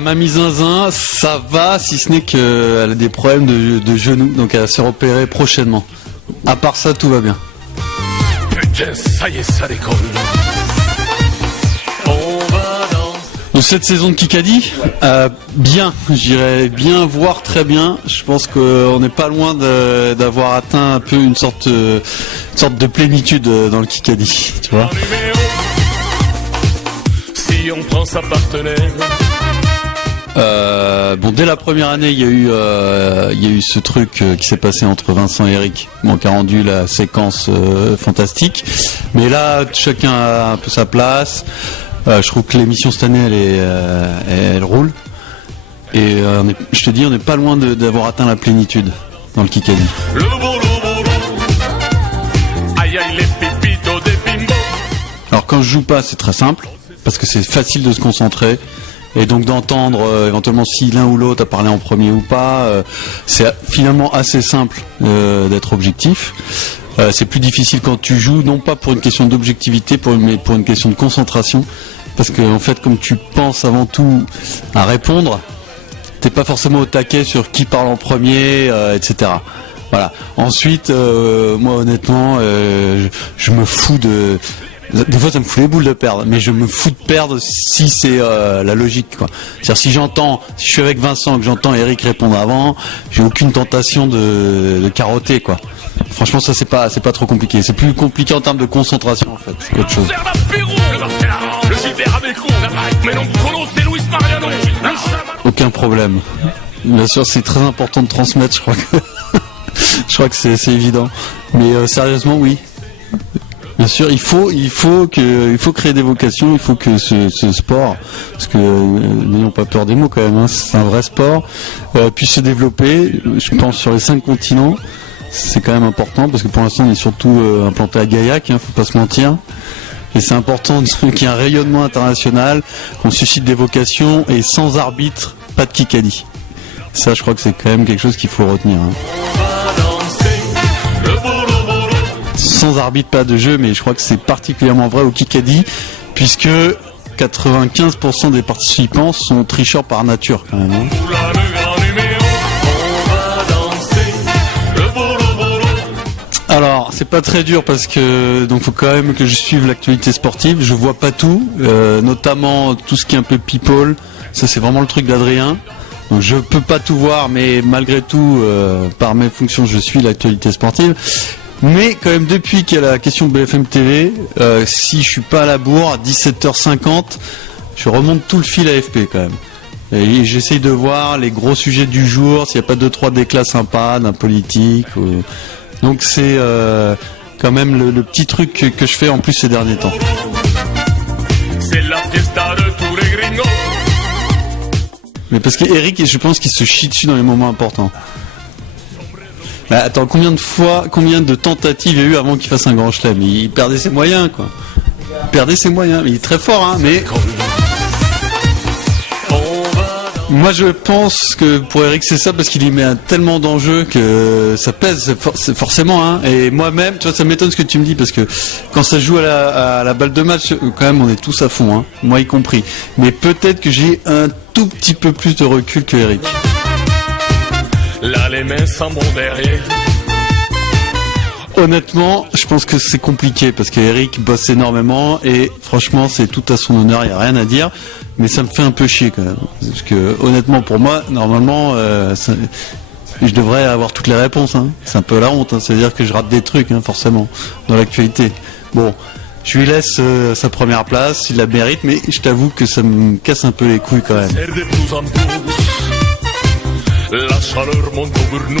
Mamie Zinzin, ça va, si ce n'est qu'elle a des problèmes de genoux, donc elle va se faire opérer prochainement. À part ça, tout va bien. Putain, ça y est, ça décolle. Donc cette saison de Kikadi, bien, j'irais bien, voire très bien. Je pense qu'on n'est pas loin d'avoir atteint un peu une sorte de plénitude dans le Kikadi, tu vois. Si on prend sa partenaire. Bon, dès la première année, il y a eu ce truc qui s'est passé entre Vincent et Eric, qui a rendu la séquence fantastique. Mais là, chacun a un peu sa place. Je trouve que l'émission cette année, elle roule. Et je te dis, on n'est pas loin d'avoir atteint la plénitude dans le Kikadi. Alors quand je joue pas, c'est très simple, parce que c'est facile de se concentrer. Et donc d'entendre éventuellement si l'un ou l'autre a parlé en premier ou pas, c'est finalement assez simple d'être objectif. C'est plus difficile quand tu joues, non pas pour une question d'objectivité, mais pour une question de concentration. Parce que en fait, comme tu penses avant tout à répondre, t'es pas forcément au taquet sur qui parle en premier, etc. Voilà. Ensuite, moi honnêtement, je me fous de... Des fois ça me fout les boules de perdre, mais je me fous de perdre si c'est la logique, quoi. C'est-à-dire si je suis avec Vincent, que j'entends Eric répondre avant, j'ai aucune tentation de carotter, quoi. Franchement ça c'est pas trop compliqué. C'est plus compliqué en termes de concentration en fait qu'autre chose. Aucun problème. Bien sûr c'est très important de transmettre, je crois que c'est évident. Mais sérieusement oui. Bien sûr, il faut créer des vocations, il faut que ce sport, parce que n'ayons pas peur des mots quand même, hein, c'est un vrai sport, puisse se développer. Je pense sur les 5 continents, c'est quand même important parce que pour l'instant on est surtout implanté à Gaillac, faut pas se mentir. Et c'est important qu'il y ait un rayonnement international, qu'on suscite des vocations et sans arbitre, pas de Kikadi. Ça, je crois que c'est quand même quelque chose qu'il faut retenir. Hein. Sans arbitre, pas de jeu, mais je crois que c'est particulièrement vrai au Kikadi, puisque 95% des participants sont tricheurs par nature, quand même. Hein. Alors, c'est pas très dur parce que donc faut quand même que je suive l'actualité sportive. Je vois pas tout, notamment tout ce qui est un peu people. Ça, c'est vraiment le truc d'Adrien. Donc je peux pas tout voir, mais malgré tout, par mes fonctions, je suis l'actualité sportive. Mais quand même, depuis qu'il y a la question BFM TV, si je suis pas à la bourre, à 17h50, je remonte tout le fil AFP quand même. Et j'essaye de voir les gros sujets du jour, s'il n'y a pas 2-3 déclats sympas, d'un politique. Donc c'est quand même le petit truc que je fais en plus ces derniers temps. C'est la fiesta de tous les gringos. Mais parce qu'Eric, je pense qu'il se chie dessus dans les moments importants. Bah attends, combien de tentatives il y a eu avant qu'il fasse un grand chelem? Il perdait ses moyens, quoi. Il perdait ses moyens, mais il est très fort, hein, mais... Moi je pense que pour Eric c'est ça, parce qu'il y met tellement d'enjeux que ça pèse forcément, hein. Et moi-même, tu vois, ça m'étonne ce que tu me dis, parce que quand ça joue à la balle de match, quand même on est tous à fond, hein, moi y compris. Mais peut-être que j'ai un tout petit peu plus de recul que Eric. Là les mains sont bon derrière. Honnêtement, je pense que c'est compliqué parce que Eric bosse énormément et franchement c'est tout à son honneur, il n'y a rien à dire, mais ça me fait un peu chier quand même. Parce que honnêtement pour moi, normalement, je devrais avoir toutes les réponses, hein. C'est un peu la honte, hein. C'est-à-dire que je rate des trucs, hein, forcément, dans l'actualité. Bon, je lui laisse sa première place, il la mérite, mais je t'avoue que ça me casse un peu les couilles quand même. La chaleur monte au burnous,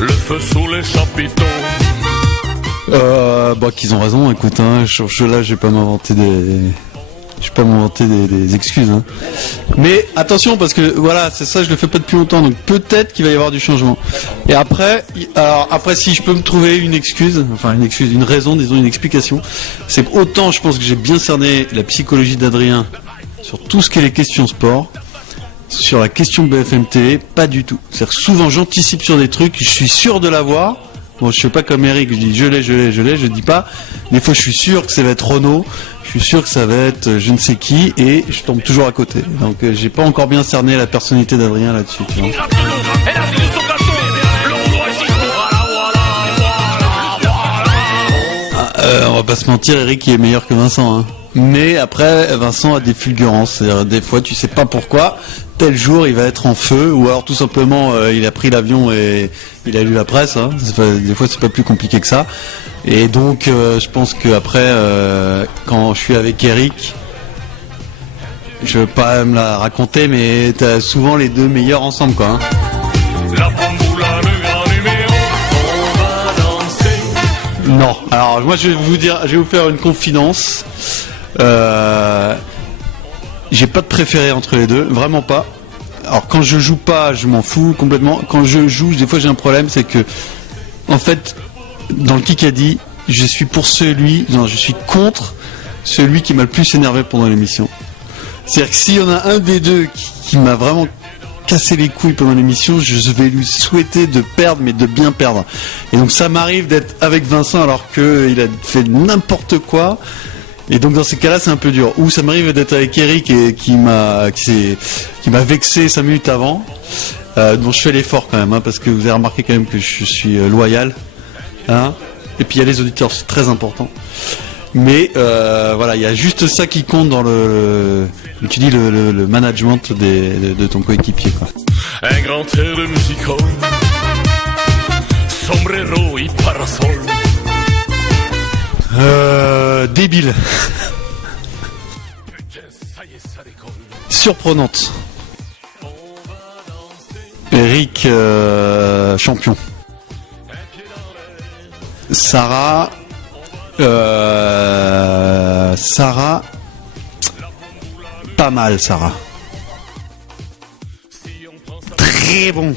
le feu sous les chapiteaux. Bah qu'ils ont raison, écoute, hein, là je vais pas m'inventer des excuses, hein. Mais attention parce que voilà, c'est ça, je le fais pas depuis longtemps, donc peut-être qu'il va y avoir du changement. Et après si je peux me trouver une excuse, une raison, disons une explication, c'est qu'autant je pense que j'ai bien cerné la psychologie d'Adrien sur tout ce qui est les questions sport. Sur la question BFM TV, pas du tout. C'est-à-dire souvent j'anticipe sur des trucs, je suis sûr de l'avoir. Bon, je fais pas comme Eric, je dis je l'ai, je dis pas. Des fois je suis sûr que ça va être Renault, je suis sûr que ça va être je ne sais qui et je tombe toujours à côté. Donc j'ai pas encore bien cerné la personnalité d'Adrien là-dessus. Tu vois. On va pas se mentir, Eric il est meilleur que Vincent. Hein. Mais après, Vincent a des fulgurances. C'est-à-dire, des fois, tu sais pas pourquoi. Tel jour, il va être en feu, ou alors tout simplement, il a pris l'avion et il a lu la presse. Hein. Des fois, c'est pas plus compliqué que ça. Et donc, je pense que après, quand je suis avec Eric, je veux pas me la raconter, mais t'as souvent les deux meilleurs ensemble, quoi. Hein. Non. Alors moi je vais vous faire une confidence. J'ai pas de préféré entre les deux, vraiment pas. Alors quand je joue pas, je m'en fous complètement. Quand je joue, des fois j'ai un problème, c'est que en fait dans le Kikadi, je suis contre celui qui m'a le plus énervé pendant l'émission. C'est-à-dire que s'il y en a un des deux qui m'a vraiment casser les couilles pendant l'émission, je vais lui souhaiter de perdre, mais de bien perdre. Et donc ça m'arrive d'être avec Vincent alors qu'il a fait n'importe quoi. Et donc dans ces cas-là, c'est un peu dur. Ou ça m'arrive d'être avec Eric et qui m'a vexé 5 minutes avant. Donc je fais l'effort quand même, hein, parce que vous avez remarqué quand même que je suis loyal. Hein. Et puis il y a les auditeurs, c'est très important. Mais voilà, il y a juste ça qui compte dans le management de ton coéquipier, quoi. Un grand air de musical, sombrero y parasol. Débile. Surprenante. Eric, champion. Sarah, pas mal, Sarah. Très bon.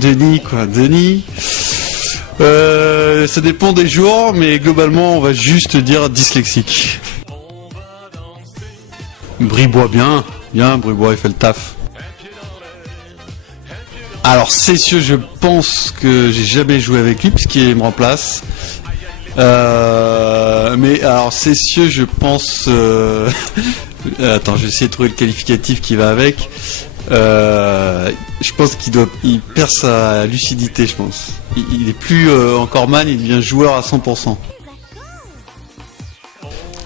Denis, quoi, Denis. Ça dépend des jours, mais globalement, on va juste dire dyslexique. Bribois, bien, Bribois, il fait le taf. Alors, Cessieux, je pense que j'ai jamais joué avec lui, puisqu'il me remplace. Mais alors, Cessieux, je pense... Attends, je vais essayer de trouver le qualificatif qui va avec. Je pense il perd sa lucidité, je pense. Il est plus encore man, il devient joueur à 100%.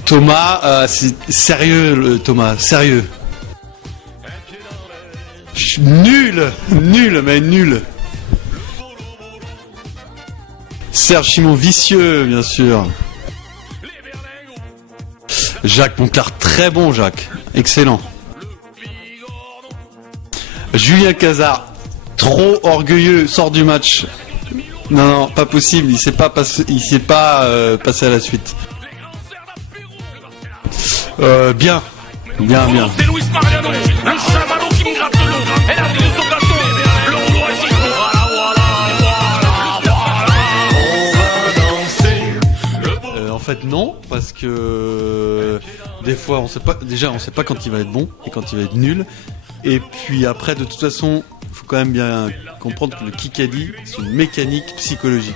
Thomas, c'est sérieux, Thomas, sérieux. Nul, mais nul. Serge Simon, vicieux, bien sûr. Jacques Monclar, très bon, Jacques, excellent. Julien Cazard, trop orgueilleux, sort du match. Non, pas possible, il s'est pas passé à la suite. Bien. En fait non, parce que des fois on sait pas quand il va être bon et quand il va être nul. Et puis après, de toute façon, il faut quand même bien comprendre que le Kikadi, c'est une mécanique psychologique.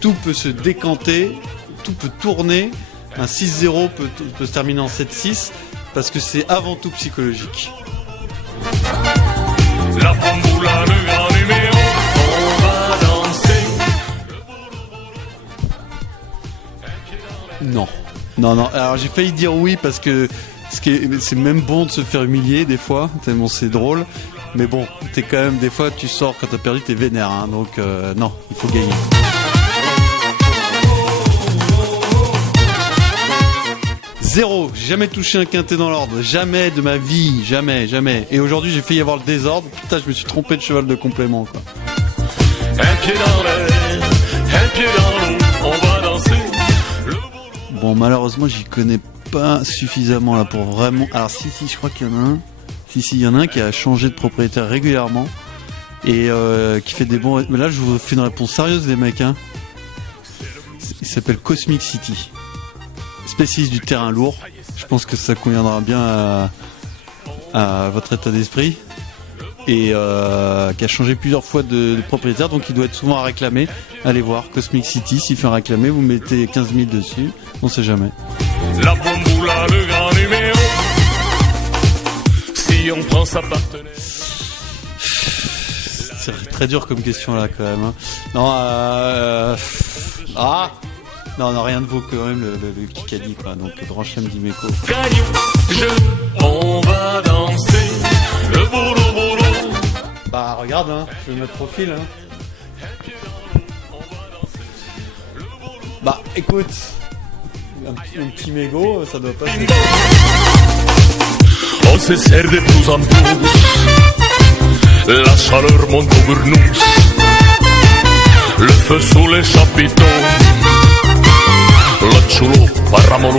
Tout peut se décanter, tout peut tourner. Un 6-0 peut se terminer en 7-6 parce que c'est avant tout psychologique. La Bamboula, le grand numéro, on va danser. Non. Alors j'ai failli dire oui parce que c'est même bon de se faire humilier des fois, tellement c'est drôle. Mais bon, t'es quand même, des fois tu sors quand t'as perdu, t'es vénère, hein, donc non, il faut gagner. Zéro, j'ai jamais touché un quintet dans l'ordre, jamais de ma vie, jamais. Et aujourd'hui j'ai failli avoir le désordre, putain je me suis trompé de cheval de complément, quoi. Un pied dans l'air, un pied dans l'eau, on va danser. Bon, malheureusement j'y connais pas suffisamment là pour vraiment... Alors si, je crois qu'il y en a un. Si, il y en a un qui a changé de propriétaire régulièrement et qui fait des bons... Mais là je vous fais une réponse sérieuse les mecs, hein. Il s'appelle Cosmic City. Spécialiste du terrain lourd. Je pense que ça conviendra bien à votre état d'esprit. et qui a changé plusieurs fois de propriétaire, donc il doit être souvent à réclamer. Allez voir Cosmic City, s'il fait un réclamer, vous mettez 15 000 dessus, on sait jamais. La bomboula, le grand numéro. Si on prend sa partenaire. C'est très dur comme question là quand même. Hein. Non, non, non, rien de vaut quand même le Kikadi, quoi. Donc le grand chelem d'Imeco. On va danser le boulot boulot. Bah regarde, hein, je vais mettre profil. Hein. Bah écoute, un petit mégot, ça doit pas se... On se serre de plus en plus. La chaleur monte au burnous. Le feu sous les chapiteaux. Le chulo paramolo.